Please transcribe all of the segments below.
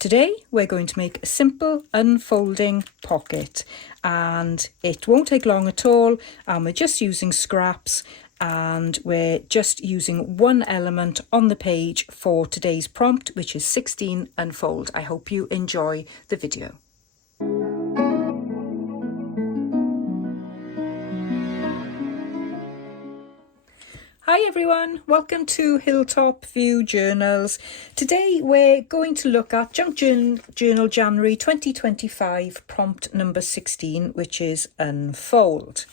Today we're going to make a simple unfolding pocket, and it won't take long at all, and we're just using scraps, and we're just using one element on the page for today's prompt, which is 16 unfold. I hope you enjoy the video. Hi everyone, welcome to Hilltop View Journals. Today we're going to look at Junk Journal January 2025 prompt number 16, which is unfold.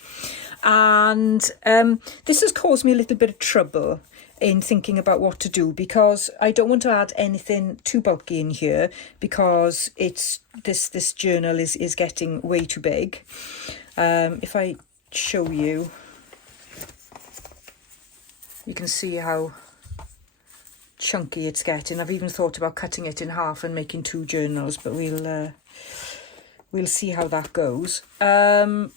And this has caused me a little bit of trouble in thinking about what to do, because I don't want to add anything too bulky in here, because it's this journal is getting way too big. If I show you, you can see how chunky it's getting. I've even thought about cutting it in half and making two journals, but we'll see how that goes. So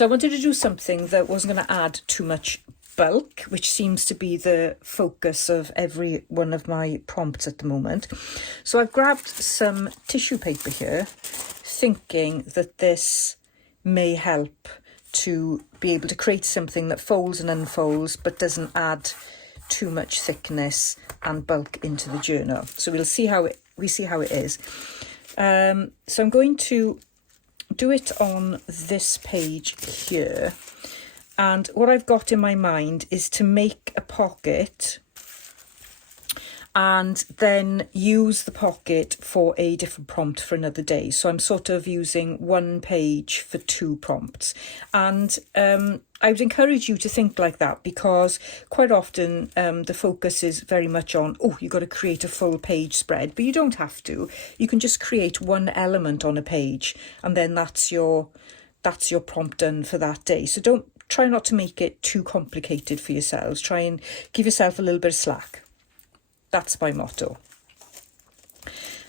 I wanted to do something that wasn't going to add too much bulk, which seems to be the focus of every one of my prompts at the moment. So I've grabbed some tissue paper here, thinking that this may help to be able to create something that folds and unfolds but doesn't add too much thickness and bulk into the journal. So we'll see how it is. So I'm going to do it on this page here, and what I've got in my mind is to make a pocket and then use the pocket for a different prompt for another day. So I'm sort of using one page for two prompts. And I would encourage you to think like that, because quite often the focus is very much on, oh, you've got to create a full page spread, but you don't have to. You can just create one element on a page, and then that's your prompt done for that day. So try not to make it too complicated for yourselves. Try and give yourself a little bit of slack. That's my motto.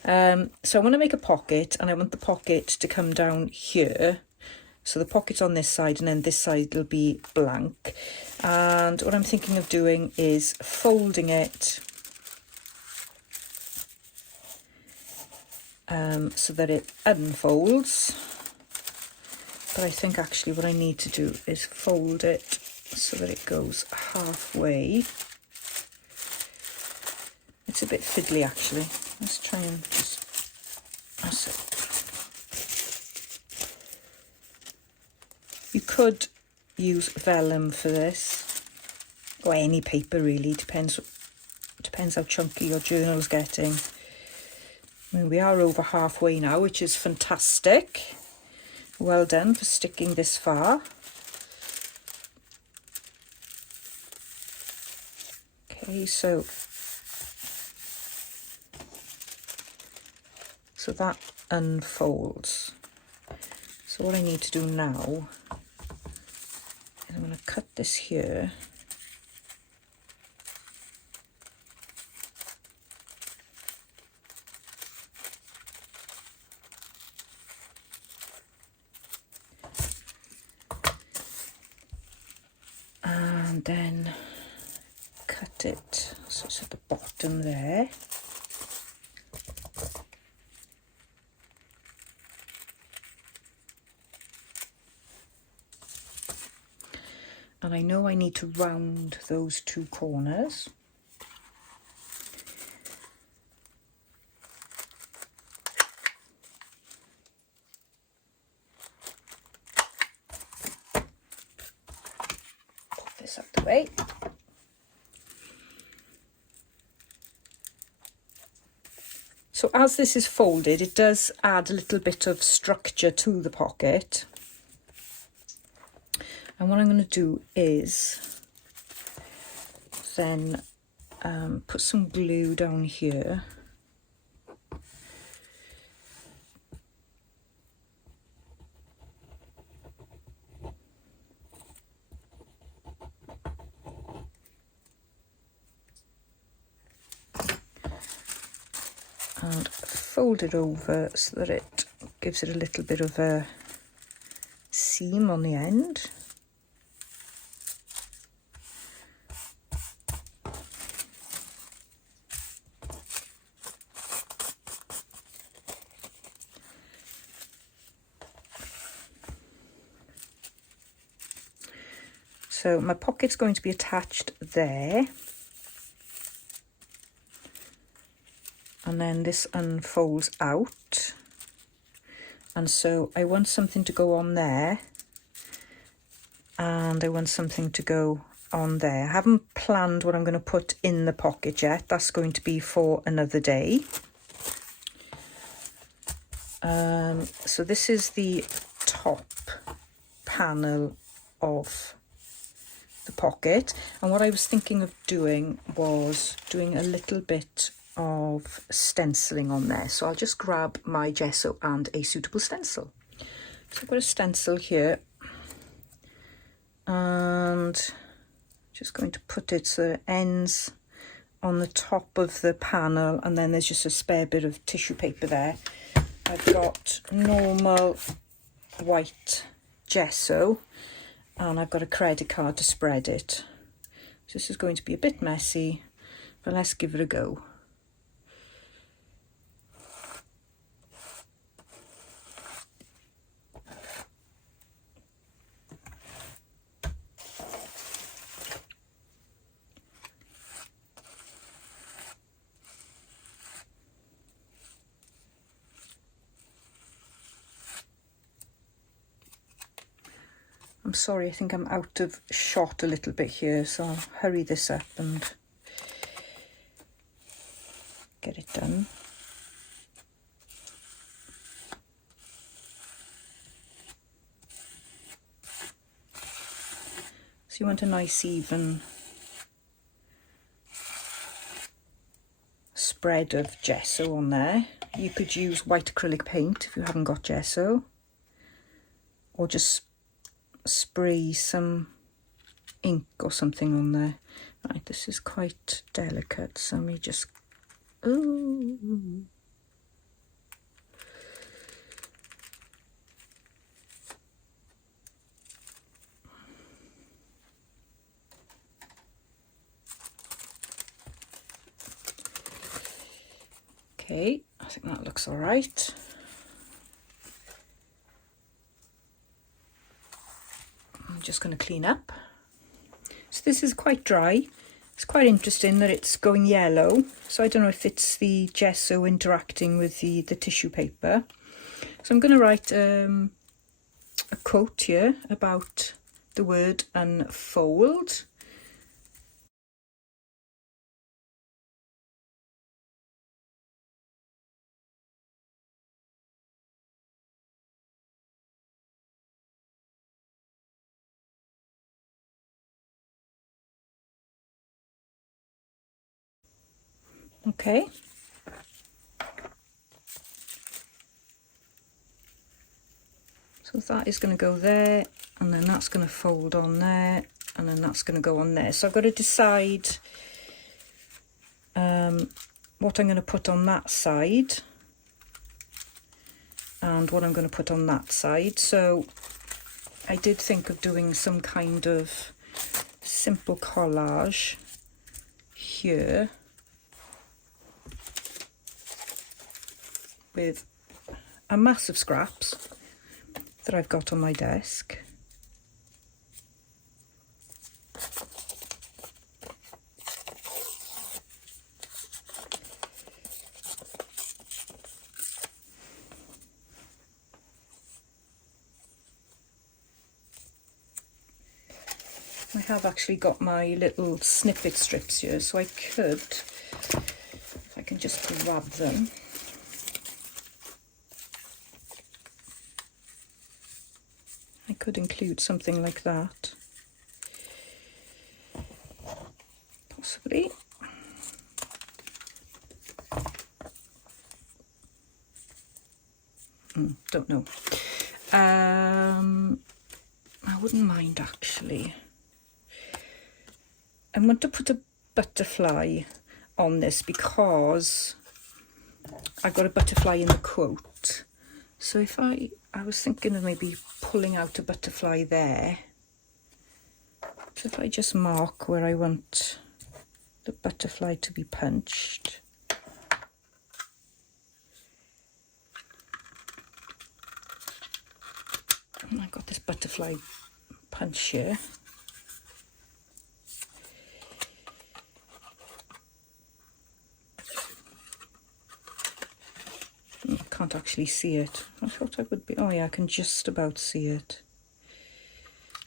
So I want to make a pocket, and I want the pocket to come down here. So the pocket's on this side, and then this side will be blank. And what I'm thinking of doing is folding it so that it unfolds. But I think actually what I need to do is fold it so that it goes halfway. It's a bit fiddly actually. Let's try and just, that's it. You could use vellum for this, or any paper really, depends how chunky your journal's getting. I mean, we are over halfway now, which is fantastic. Well done for sticking this far. Okay, so that unfolds. So what I need to do now is I'm going to cut this here. And then cut it so it's at the bottom there. And I know I need to round those two corners. Put this out the way. So as this is folded, it does add a little bit of structure to the pocket. And what I'm going to do is then put some glue down here. And fold it over so that it gives it a little bit of a seam on the end. So my pocket's going to be attached there. And then this unfolds out. And so I want something to go on there. And I want something to go on there. I haven't planned what I'm going to put in the pocket yet. That's going to be for another day. So this is the top panel of the pocket, and what I was thinking of doing was doing a little bit of stenciling on there. So I'll just grab my gesso and a suitable stencil. So I've got a stencil here, and just going to put it so it ends on the top of the panel, and then there's just a spare bit of tissue paper there. I've got normal white gesso, and I've got a credit card to spread it. So this is going to be a bit messy, but let's give it a go. I'm sorry, I think I'm out of shot a little bit here, so I'll hurry this up and get it done. So you want a nice even spread of gesso on there. You could use white acrylic paint if you haven't got gesso, or just spray some ink or something on there. Right, this is quite delicate, so let me just... Ooh. Okay, I think that looks all right. I'm just going to clean up. So this is quite dry. It's quite interesting that it's going yellow. So I don't know if it's the gesso interacting with the tissue paper. So I'm going to write a quote here about the word unfold. Okay. So that is going to go there, and then that's going to fold on there, and then that's going to go on there. So I've got to decide what I'm going to put on that side and what I'm going to put on that side. So I did think of doing some kind of simple collage here with a mass of scraps that I've got on my desk. I have actually got my little snippet strips here, so I could, if I can just grab them. I could include something like that, possibly. Don't know. I wouldn't mind actually. I want to put a butterfly on this because I've got a butterfly in the quote. So if I was thinking of maybe pulling out a butterfly there. So if I just mark where I want the butterfly to be punched. And I've got this butterfly punch here. can't actually see it. I thought I would be. Oh yeah, I can just about see it.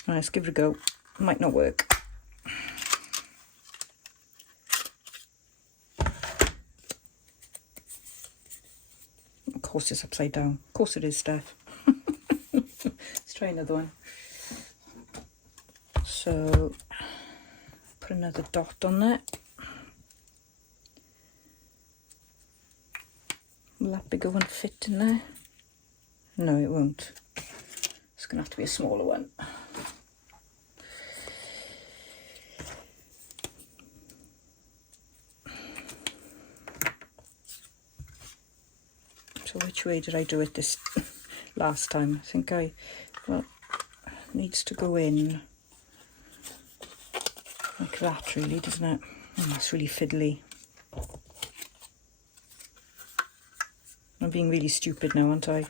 Right, let's give it a go. Might not work. Of course it's upside down. Of course it is, Steph. Let's try another one. So put another dot on there. Will that bigger one fit in there? No, it won't. It's going to have to be a smaller one. So which way did I do it this last time? I think well, it needs to go in like that really, doesn't it? Oh, that's really fiddly. I'm being really stupid now, aren't I?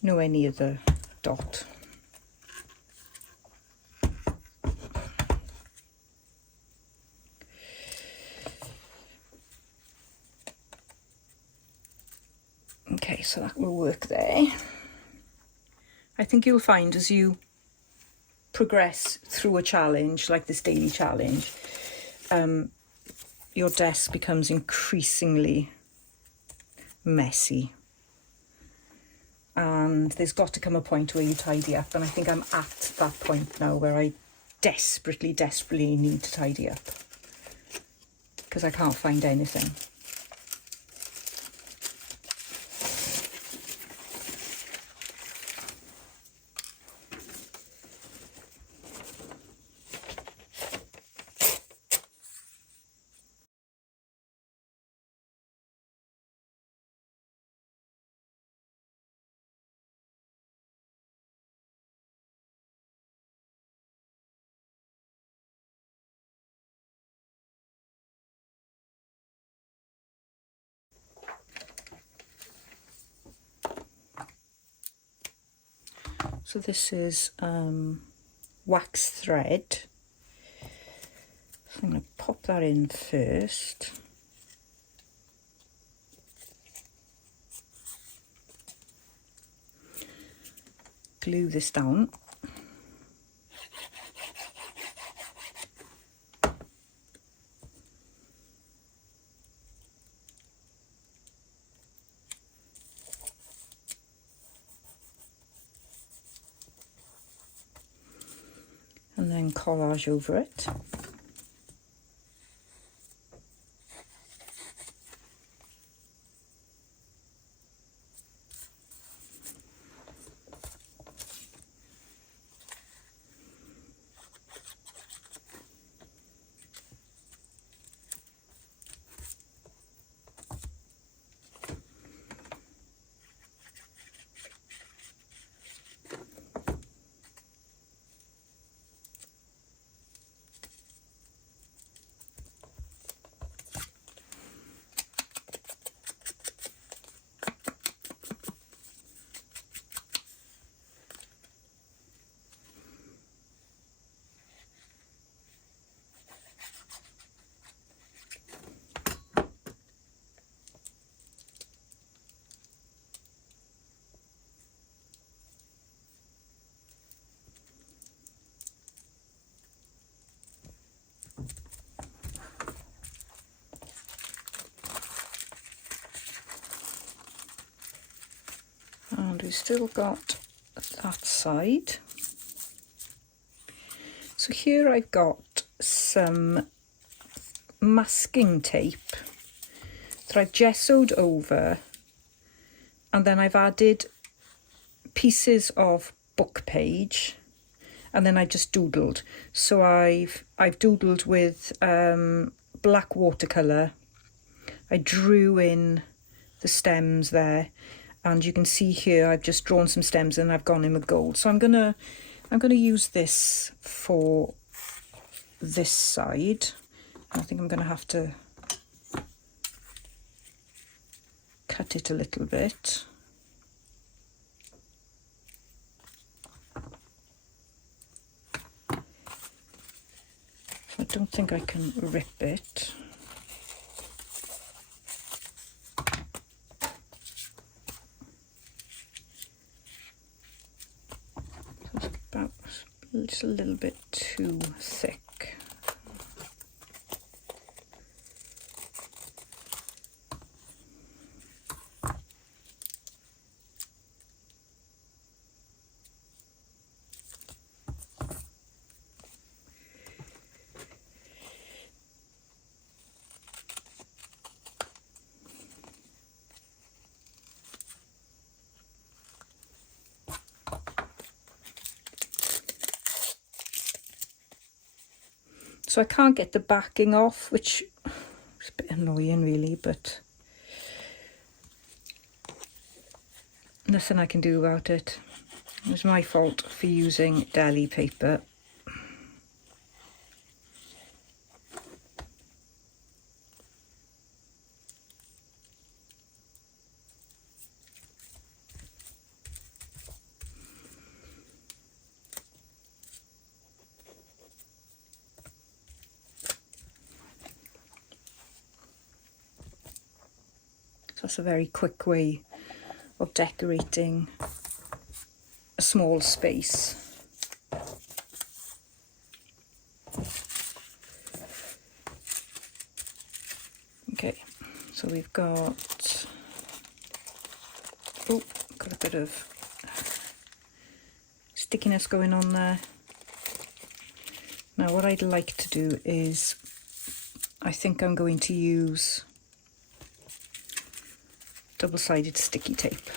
Nowhere near the dot. Okay, so that will work there. I think you'll find as you progress through a challenge, like this daily challenge, your desk becomes increasingly messy. And there's got to come a point where you tidy up. And I think I'm at that point now where I desperately, desperately need to tidy up. Because I can't find anything. So this is wax thread. So I'm going to pop that in first. Glue this down. And then collage over it. And we've still got that side. So here I've got some masking tape that I've gessoed over, and then I've added pieces of book page, and then I just doodled. So I've doodled with black watercolour. I drew in the stems there, and you can see here I've just drawn some stems and I've gone in with gold. So I'm gonna use this for this side. I think I'm gonna have to cut it a little bit. don't think I can rip it. It's about just a little bit too thick. So I can't get the backing off, which is a bit annoying really, but nothing I can do about it. It was my fault for using deli paper. So that's a very quick way of decorating a small space. Okay, so we've got, oh, got a bit of stickiness going on there. Now what I'd like to do is, I think I'm going to use double-sided sticky tape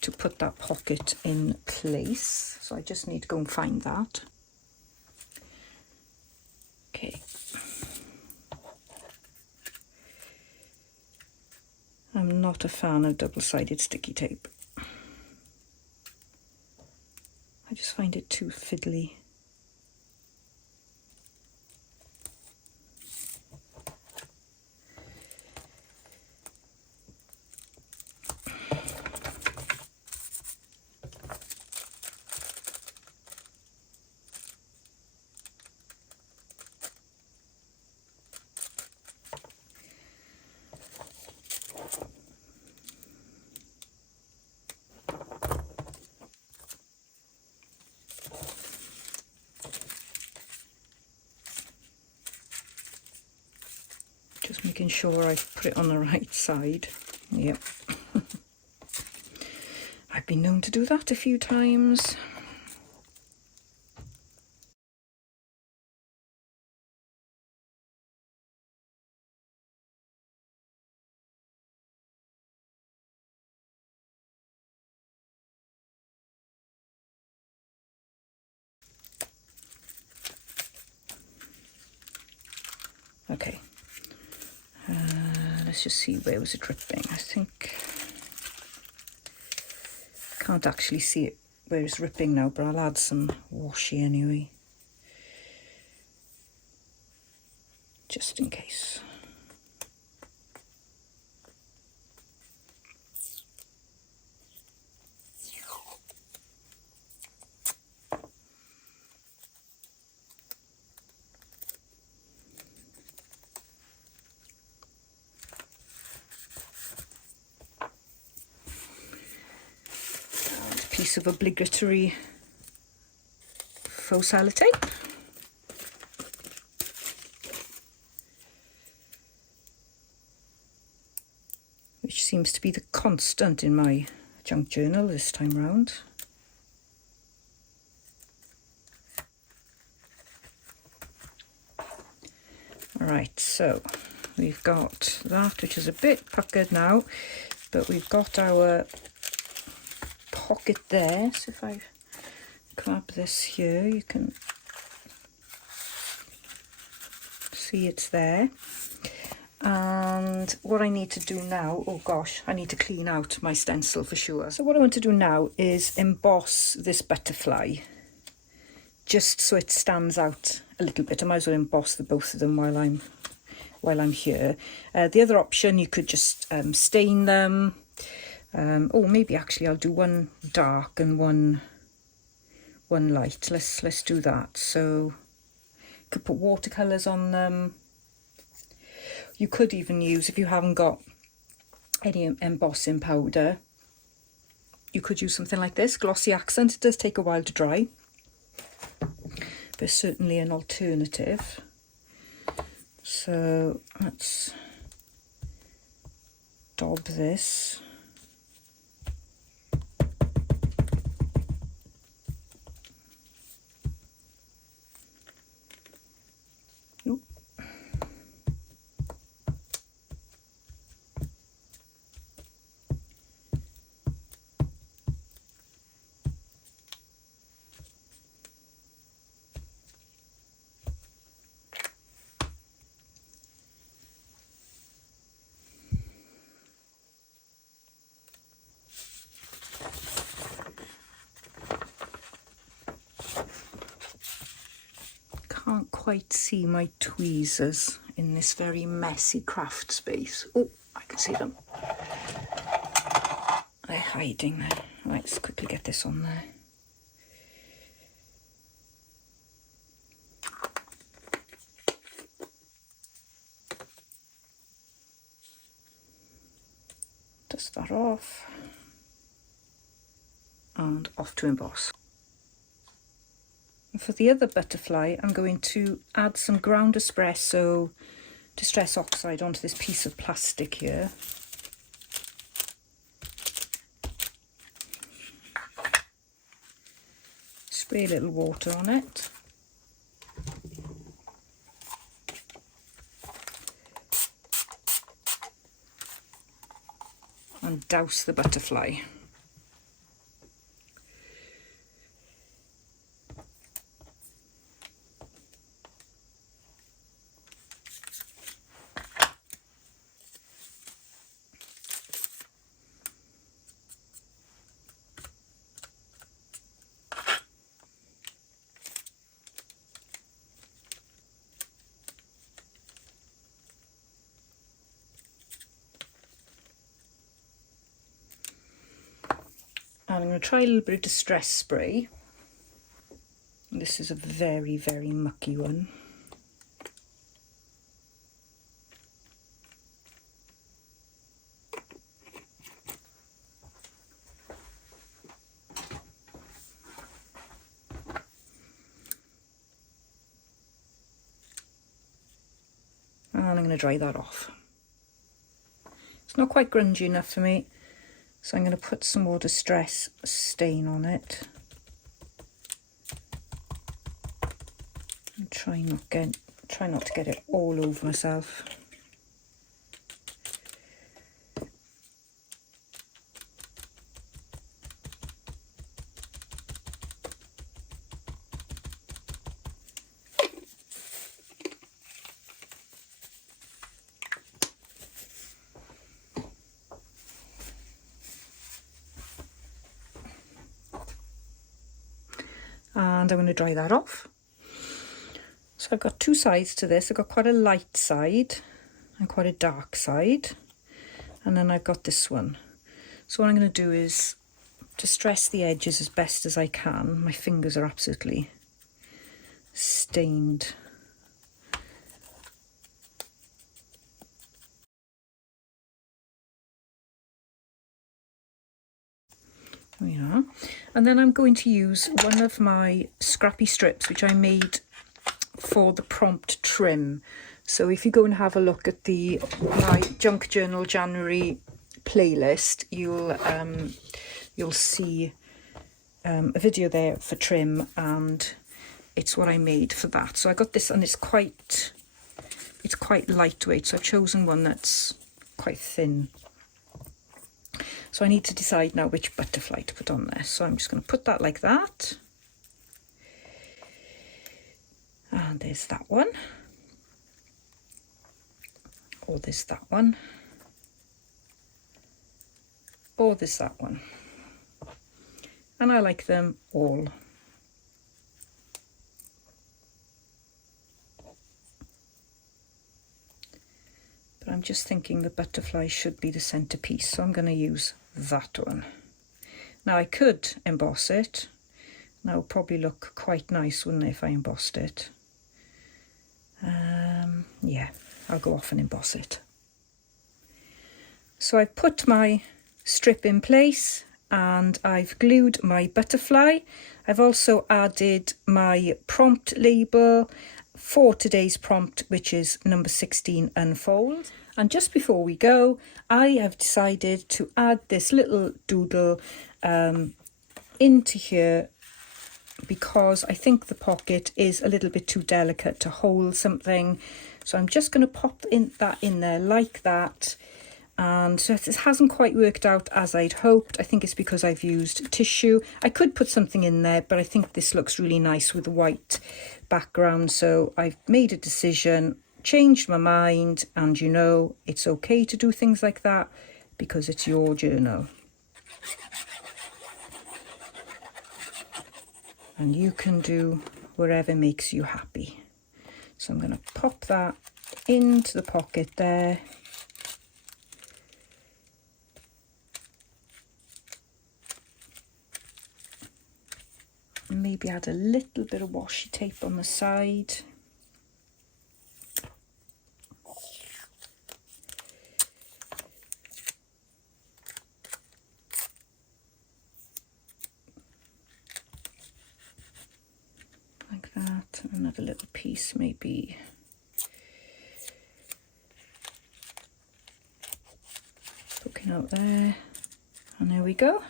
to put that pocket in place. So I just need to go and find that. Okay. I'm not a fan of double-sided sticky tape. I just find it too fiddly. Just making sure I put it on the right side. Yep. I've been known to do that a few times. Okay. Let's just see, where was it dripping? I think can't actually see it where it's dripping now, but I'll add some washi anyway, just in case. Piece of obligatory faux sellotape. Which seems to be the constant in my junk journal this time round. Alright, so we've got that, which is a bit puckered now, but we've got our pocket there. So if I grab this here, you can see it's there. And what I need to do now, oh gosh, I need to clean out my stencil for sure. So what I want to do now is emboss this butterfly, just so it stands out a little bit. I might as well emboss the both of them while I'm here. The other option, you could just stain them. Or maybe actually I'll do one dark and one light. Let's do that. So could put watercolours on them. You could even use, if you haven't got any embossing powder, you could use something like this, glossy accent. It does take a while to dry, but certainly an alternative. So let's daub this. Can't quite see my tweezers in this very messy craft space. Oh, I can see them. They're hiding there. Right, let's quickly get this on there. Dust that off. And off to emboss. For the other butterfly, I'm going to add some ground espresso distress oxide onto this piece of plastic here. Spray a little water on it. And douse the butterfly. And I'm going to try a little bit of distress spray. This is a very, very mucky one. And I'm going to dry that off. It's not quite grungy enough for me. So I'm going to put some more distress stain on it. And try not to get it all over myself. And I'm going to dry that off. So I've got two sides to this. I've got quite a light side and quite a dark side. And then I've got this one. So what I'm going to do is distress the edges as best as I can. My fingers are absolutely stained. There we are. And then I'm going to use one of my scrappy strips which I made for the prompt trim. So if you go and have a look at my Junk Journal January playlist, you'll see a video there for trim, and it's what I made for that. So I got this, and it's quite lightweight, so I've chosen one that's quite thin. So I need to decide now which butterfly to put on there. So I'm just going to put that like that. And there's that one. Or there's that one. Or there's that one. And I like them all. But I'm just thinking the butterfly should be the centerpiece, so I'm going to use that one. Now I could emboss it. That would probably look quite nice, wouldn't it, if I embossed it? Yeah, I'll go off and emboss it. So I've put my strip in place and I've glued my butterfly. I've also added my prompt label for today's prompt, which is number 16, unfold. And just before we go, I have decided to add this little doodle into here because I think the pocket is a little bit too delicate to hold something. So I'm just going to pop that in there like that. And so it hasn't quite worked out as I'd hoped. I think it's because I've used tissue. I could put something in there, but I think this looks really nice with the white background. So I've made a decision, changed my mind, and you know, it's okay to do things like that because it's your journal. And you can do whatever makes you happy. So I'm going to pop that into the pocket there. And maybe add a little bit of washi tape on the side. Like that. Another little piece maybe. Poking out there. And there we go.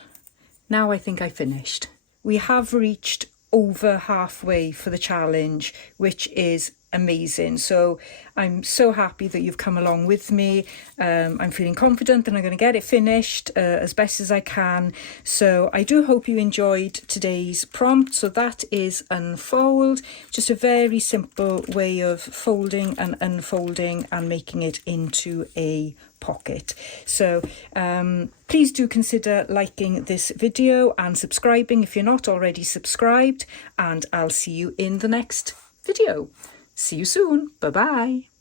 Now I think I finished. We have reached over halfway for the challenge, which is amazing. So I'm so happy that you've come along with me. I'm feeling confident that I'm going to get it finished as best as I can. So I do hope you enjoyed today's prompt. So that is unfold, just a very simple way of folding and unfolding and making it into a pocket. So please do consider liking this video and subscribing if you're not already subscribed, and I'll see you in the next video. See you soon. Bye bye.